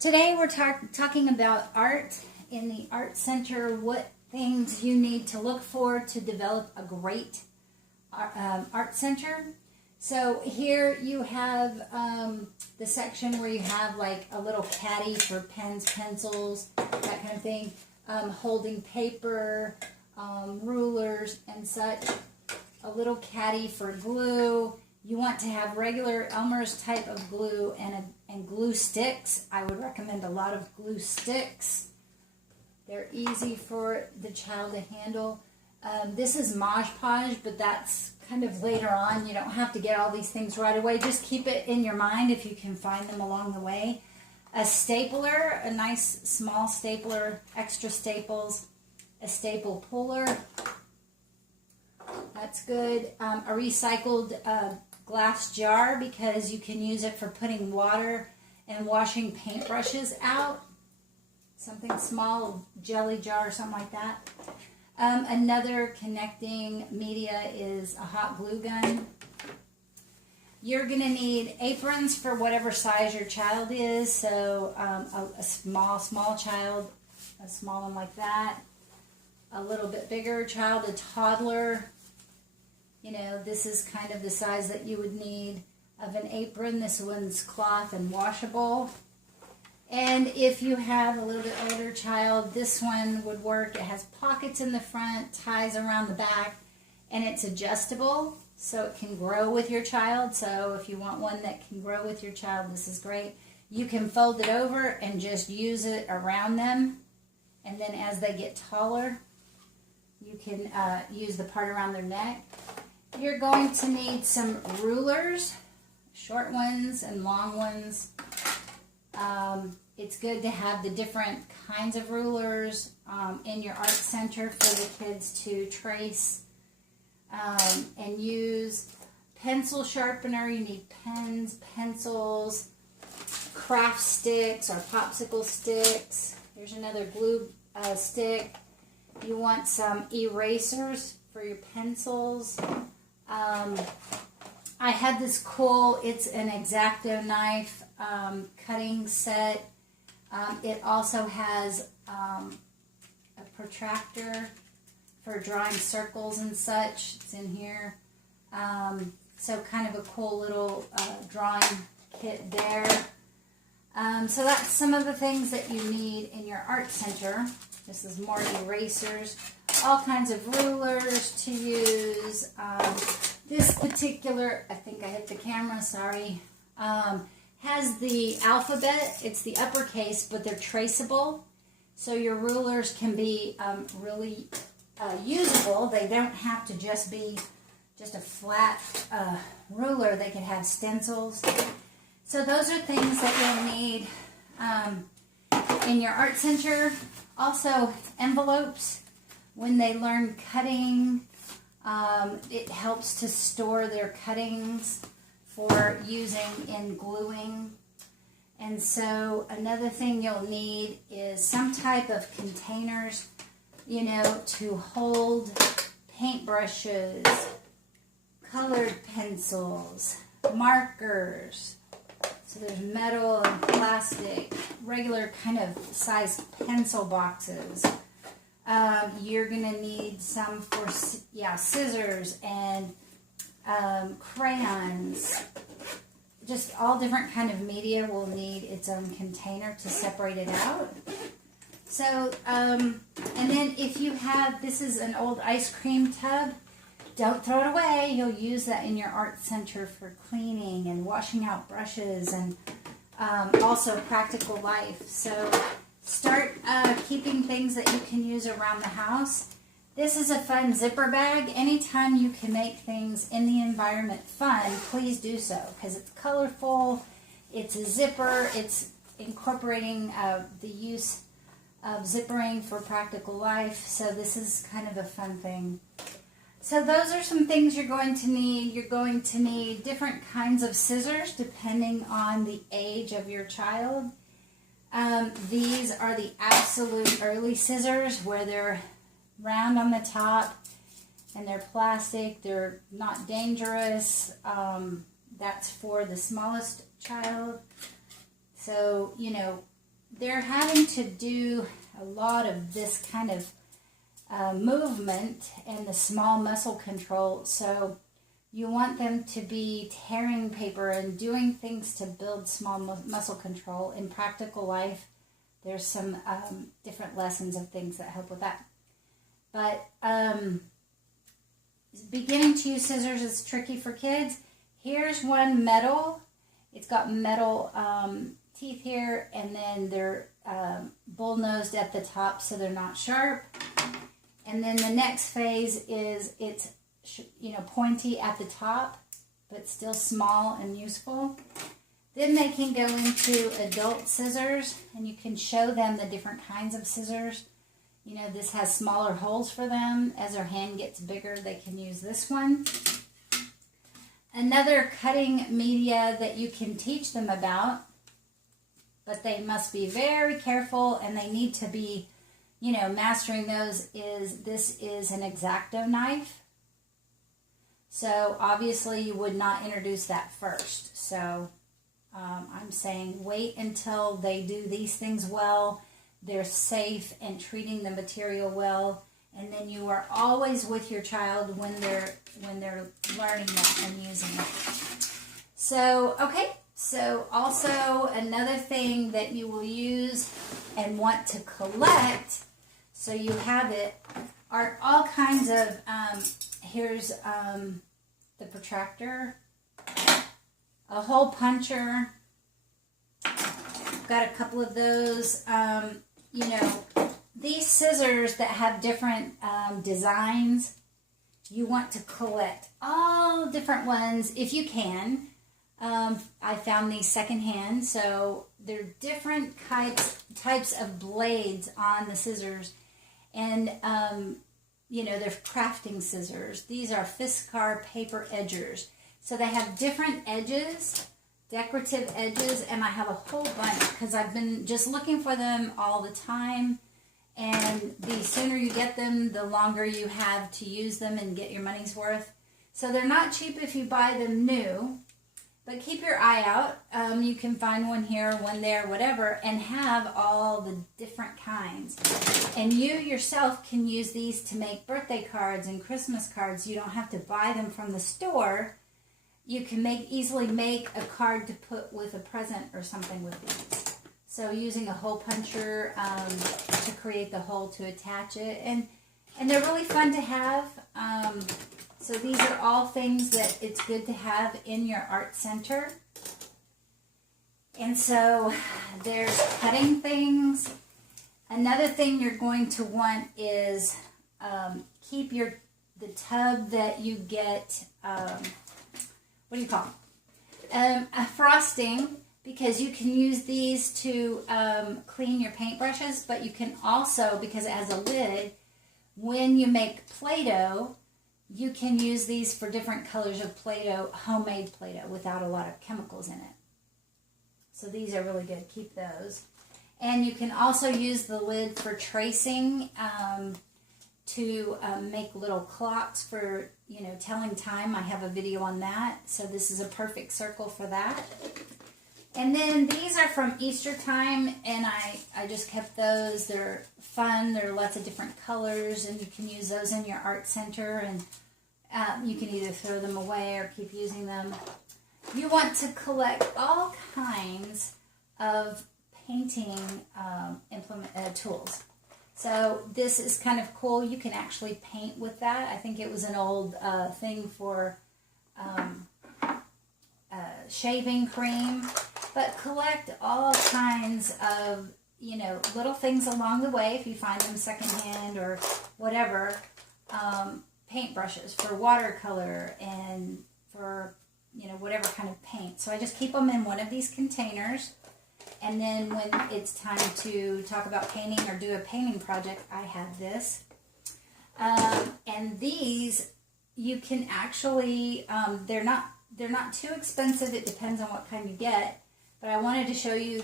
Today we're talking about art in the art center, what things you need to look for to develop a great art center. So here you have the section where you have like a little caddy for pens, pencils, that kind of thing, holding paper, rulers and such, a little caddy for glue. You want to have regular Elmer's type of glue and glue sticks. I would recommend a lot of glue sticks. They're easy for the child to handle. This is Mod Podge, but that's kind of later on. You don't have to get all these things right away. Just keep it in your mind if you can find them along the way. A stapler, a nice small stapler, extra staples, a staple puller. That's good. A recycled glass jar, because you can use it for putting water and washing paintbrushes out. Something small, jelly jar or something like that. Another connecting media is a hot glue gun. You're going to need aprons for whatever size your child is. So a small child, a small one like that. A little bit bigger child, a toddler. You know, this is kind of the size that you would need of an apron. This one's cloth and washable. And if you have a little bit older child, this one would work. It has pockets in the front, ties around the back, and it's adjustable, so it can grow with your child. So if you want one that can grow with your child, this is great. You can fold it over and just use it around them. And then as they get taller, you can use the part around their neck. You're going to need some rulers, short ones and long ones. It's good to have the different kinds of rulers in your art center for the kids to trace and use. Pencil sharpener, you need pens, pencils, craft sticks or popsicle sticks. Here's another glue stick. You want some erasers for your pencils. I had this cool, it's an X-Acto knife cutting set. It also has a protractor for drawing circles and such. It's in here. So kind of a cool little drawing kit there. So that's some of the things that you need in your art center. This is more erasers, all kinds of rulers to use. This particular, I think I hit the camera, sorry, has the alphabet. It's the uppercase, but they're traceable. So your rulers can be really usable. They don't have to just be just a flat ruler. They could have stencils. So those are things that you'll need in your art center. Also, envelopes. When they learn cutting, it helps to store their cuttings for using in gluing. And so another thing you'll need is some type of containers, you know, to hold paintbrushes, colored pencils, markers. So there's metal and plastic, regular kind of sized pencil boxes. You're going to need some for, scissors and crayons. Just all different kind of media will need its own container to separate it out. So, and then if you have, this is an old ice cream tub, don't throw it away. You'll use that in your art center for cleaning and washing out brushes and also practical life. So start keeping things that you can use around the house. This is a fun zipper bag. Anytime you can make things in the environment fun, please do so, because it's colorful, it's a zipper, it's incorporating the use of zippering for practical life. So this is kind of a fun thing. So those are some things you're going to need. You're going to need different kinds of scissors depending on the age of your child. These are the absolute early scissors where they're round on the top and they're plastic. They're not dangerous. That's for the smallest child. So, you know, they're having to do a lot of this kind of movement and the small muscle control. So you want them to be tearing paper and doing things to build small muscle control. In practical life, there's some different lessons of things that help with that. But beginning to use scissors is tricky for kids. Here's one metal. It's got metal teeth here, and then they're bull-nosed at the top so they're not sharp. And then the next phase is it's pointy at the top, but still small and useful. Then they can go into adult scissors, and you can show them the different kinds of scissors. This has smaller holes for them. As their hand gets bigger, they can use this one. Another cutting media that you can teach them about, but they must be very careful, and they need to be, mastering those, this is an X-Acto knife. So obviously you would not introduce that first. So I'm saying wait until they do these things well, they're safe and treating the material well, and then you are always with your child when they're learning that and using it. So, okay, so also another thing that you will use and want to collect, so you have it, are all kinds of, here's the protractor, a hole puncher. Got a couple of those. These scissors that have different designs, you want to collect all different ones if you can. I found these secondhand, so they're different types of blades on the scissors, and they're crafting scissors. These are Fiskar paper edgers, so they have different edges, decorative edges, and I have a whole bunch because I've been just looking for them all the time. And the sooner you get them, the longer you have to use them and get your money's worth. So they're not cheap if you buy them new, but keep your eye out. You can find one here, one there, whatever, and have all the different kinds. And you yourself can use these to make birthday cards and Christmas cards. You don't have to buy them from the store. You can easily make a card to put with a present or something with these. So using a hole puncher to create the hole to attach it. And they're really fun to have. So these are all things that it's good to have in your art center. And so there's cutting things. Another thing you're going to want is keep the tub that you get, what do you call it? A frosting. Because you can use these to clean your paintbrushes, but you can also, because it has a lid, when you make Play-Doh, you can use these for different colors of Play-Doh, homemade Play-Doh, without a lot of chemicals in it. So these are really good. Keep those. And you can also use the lid for tracing to make little clocks for, telling time. I have a video on that. So this is a perfect circle for that. And then these are from Easter time, and I just kept those. They're fun. There are lots of different colors, and you can use those in your art center, and you can either throw them away or keep using them. You want to collect all kinds of painting tools. So this is kind of cool. You can actually paint with that. I think it was an old thing for shaving cream. But collect all kinds of, little things along the way if you find them secondhand or whatever. Paintbrushes for watercolor and for, whatever kind of paint. So I just keep them in one of these containers. And then when it's time to talk about painting or do a painting project, I have this. And these, you can actually, they're not too expensive. It depends on what kind you get. But I wanted to show you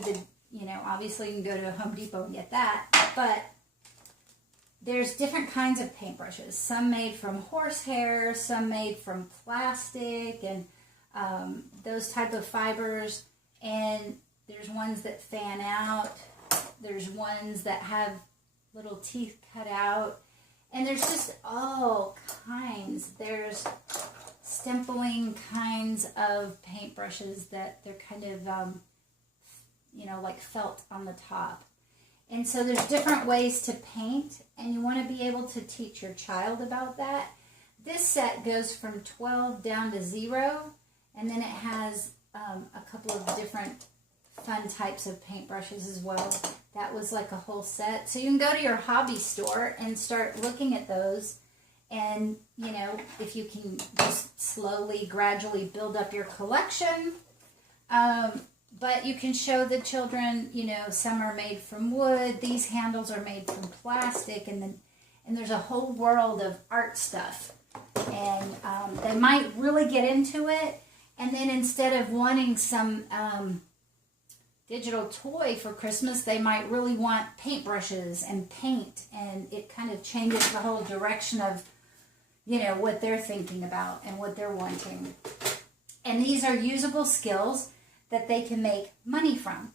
obviously you can go to Home Depot and get that. But there's different kinds of paintbrushes. Some made from horsehair, some made from plastic, and those type of fibers. And there's ones that fan out. There's ones that have little teeth cut out. And there's just all kinds. There's stempling kinds of paintbrushes that they're kind of, you know, like felt on the top. And so there's different ways to paint, and you want to be able to teach your child about that. This set goes from 12 down to 0, and then it has a couple of different fun types of paintbrushes as well. That was like a whole set. So you can go to your hobby store and start looking at those, and you know, if you can just slowly, gradually build up your collection. But you can show the children, you know, some are made from wood, these handles are made from plastic, and there's a whole world of art stuff. And they might really get into it, and then instead of wanting some digital toy for Christmas, they might really want paintbrushes and paint, and it kind of changes the whole direction of, you know, what they're thinking about and what they're wanting. And these are usable skills that they can make money from.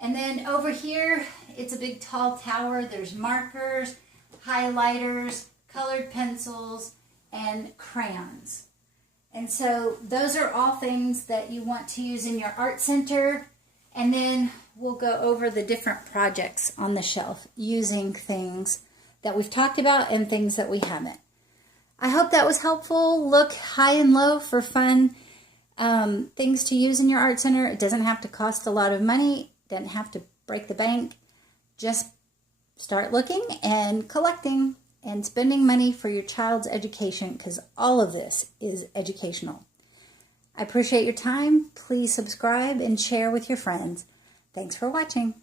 And then over here, it's a big tall tower. There's markers, highlighters, colored pencils, and crayons. And so those are all things that you want to use in your art center. And then we'll go over the different projects on the shelf using things that we've talked about and things that we haven't. I hope that was helpful. Look high and low for fun things to use in your art center. It doesn't have to cost a lot of money. It doesn't have to break the bank. Just start looking and collecting and spending money for your child's education, because all of this is educational. I appreciate your time. Please subscribe and share with your friends. Thanks for watching.